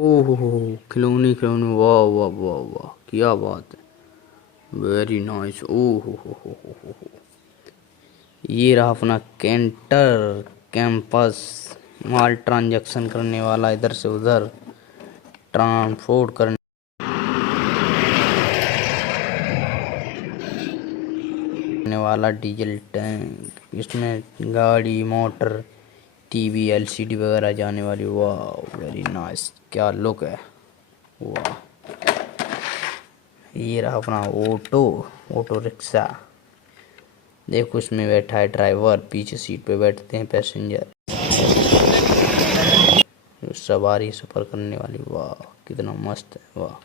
ओहो खिलौने खिलौने, वाह वाह वाह वाह, क्या बात है, वेरी नाइस। ओहो हो। ये रहा अपना कैंटर कैंपस, माल ट्रांजैक्शन करने वाला, इधर से उधर ट्रांसपोर्ट करने वाला, डीजल टैंक, इसमें गाड़ी मोटर टीवी एलसीडी वगैरह जाने वाली। वाह वेरी नाइस, क्या लुक है, वाह। ये रहा अपना ऑटो रिक्शा, देखो इसमें बैठा है ड्राइवर, पीछे सीट पे बैठते हैं पैसेंजर, सवारी सफ़र करने वाली। वाह कितना मस्त है, वाह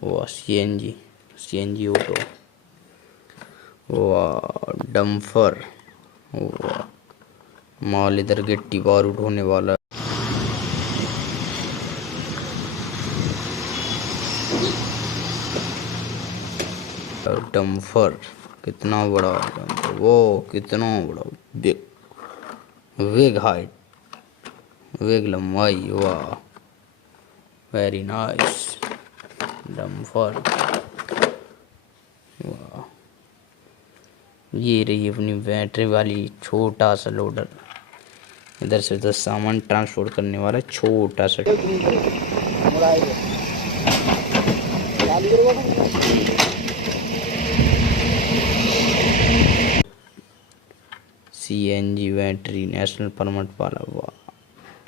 वाह। सीएनजी ऑटो, वाह डम्फर, वाह। माल इधर गिट्टी बारूद ढोने वाला, डम्फर कितना बड़ा डम्फर, वो कितना बड़ा, वेग हाइट, वेग लंबाई, वाह वेरी नाइस डम्फर, वाह। ये रही अपनी बैटरी वाली छोटा सा लोडर, इधर से उधर सामान ट्रांसपोर्ट करने वाला छोटा सा। सीएनजी बैटरी नेशनल परमिट वाला, वाह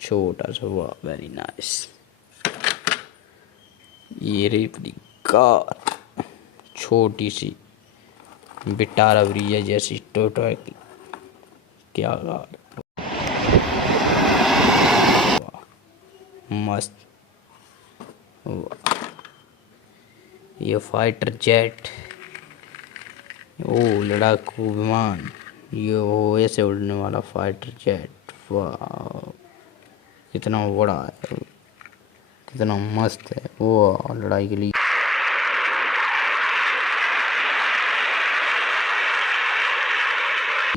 छोटा सा, वाह वेरी नाइस। ये रही अपनी कार, छोटी सी बिटारा ब्रिया जैसी टोटो की, क्या कार, मस्त, वाह। ये फाइटर जेट, ओ लड़ाकू विमान, ये वो ऐसे उड़ने वाला फाइटर जेट, वाह कितना बड़ा है, कितना मस्त है, वो लड़ाई के लिए।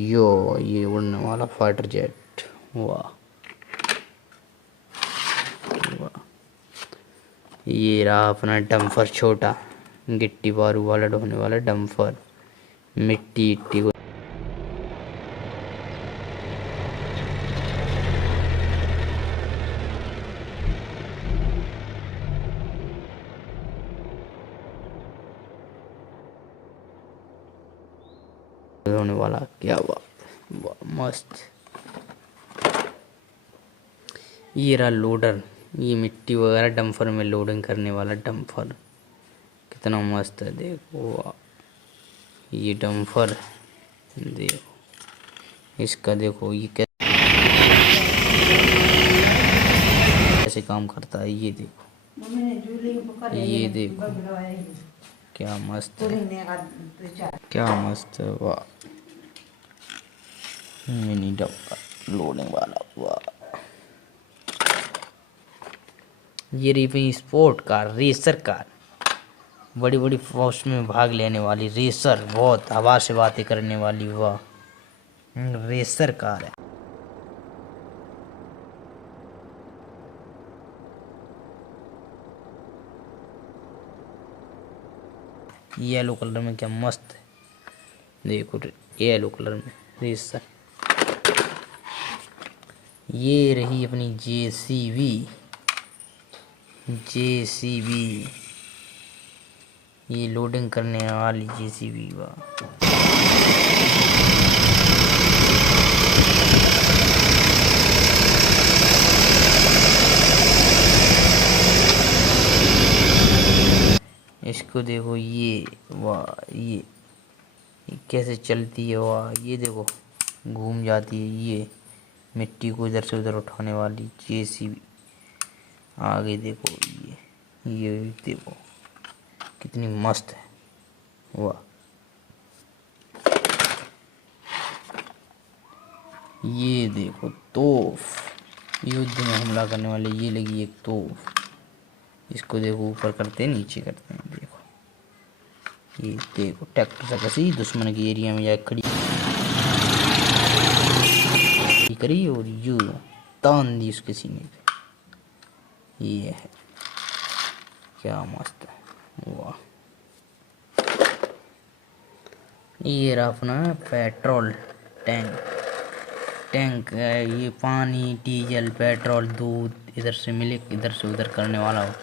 ये उड़ने वाला फाइटर जेट, वाह वाह। ये रहा अपना डम्फर छोटा, गिट्टी बारू वाला ढोने वाला डम्फर, मिट्टी इट्टी को ढोने वाला, क्या बात, वाह मस्त। ये रहा लोडर, ये मिट्टी वगैरह डम्फर में लोडिंग करने वाला डम्फर, कितना मस्त है, देखो वाह। ये डम्फर देखो, इसका देखो ये कैसे काम करता है, ये देखो, ये देखो क्या मस्त है, क्या मस्त है, वाह। मिनी डब्बा लोडिंग वाला, वाह। ये रही स्पोर्ट कार, रेसर कार, बड़ी बड़ी फोर्स में भाग लेने वाली रेसर, बहुत हवा से बातें करने वाली, वाह रेसर कार है। येलो कलर में क्या मस्त है, देखो येलो कलर में रेसर। ये रही अपनी जेसीबी, ये लोडिंग करने वाली जेसीबी, वाह। इसको देखो, ये वाह, ये कैसे चलती है, वाह। ये देखो घूम जाती है, ये मिट्टी को इधर से उधर उठाने वाली जेसीबी। आगे देखो, ये देखो कितनी मस्त है, वाह। ये देखो तोफ, युद्ध में हमला करने वाले, ये लगी एक तोफ, इसको देखो ऊपर करते हैं नीचे करते हैं, देखो ये देखो ट्रैक्टर से कसी दुश्मन की एरिया में जाके खड़ी करी और यू तान दी उसके सीने पे, ये है, क्या मस्त है, वाह। ये रहा अपना पेट्रोल टैंक है। ये पानी, डीजल, पेट्रोल, दूध इधर से मिले इधर से उधर करने वाला हो।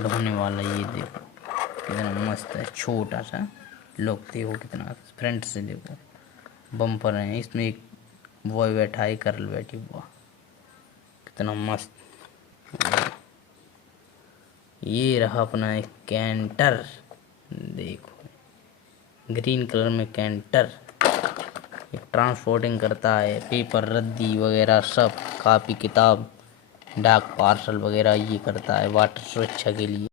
धोने वाला ये देखो कितना मस्त है, छोटा सा। लोग देखो कितना फ्रंट से देखो, बम्पर है, इसमें एक बॉय बैठा है, गर्ल बैठी हुआ, कितना मस्त। ये रहा अपना एक कैंटर, देखो ग्रीन कलर में कैंटर। ये ट्रांसपोर्टिंग करता है, पेपर, रद्दी वगैरह सब, कापी किताब, डाक पार्सल वगैरह ये करता है वाटर सुरक्षा के लिए।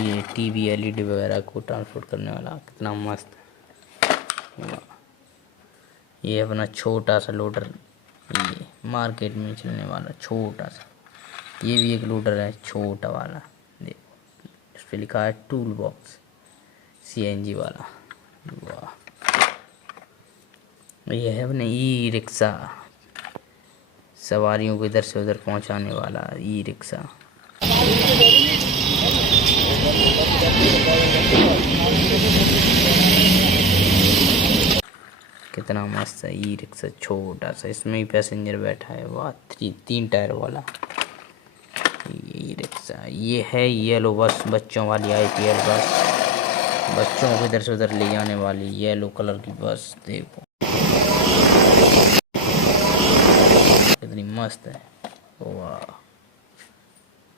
ये टीवी, एलईडी वगैरह को ट्रांसपोर्ट करने वाला, कितना मस्त। ये अपना छोटा सा लोडर, ये मार्केट में चलने वाला छोटा सा। ये भी एक लोडर है छोटा वाला, देखो इस पे लिखा है टूल बॉक्स, सीएनजी वाला, वाह। ये है अपने ई रिक्शा, सवारियों को इधर से उधर पहुंचाने वाला ई रिक्शा। कितना मस्त है ई रिक्शा, छोटा सा, इसमें ही पैसेंजर बैठा है, वाह। 3 टायर वाला ई रिक्शा। ये है येलो बस, बच्चों वाली आईपीएल बस, बच्चों को इधर से उधर ले जाने वाली येलो कलर की बस, देखो कितनी मस्त है, वाह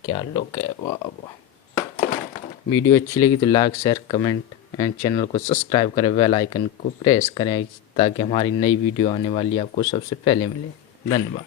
क्या लुक है, वाह वाह। वीडियो अच्छी लगी तो like, share, comment and channel को सब्सक्राइब करें, बेल आइकन को प्रेस करें ताकि हमारी नई वीडियो आने वाली आपको सबसे पहले मिले। धन्यवाद।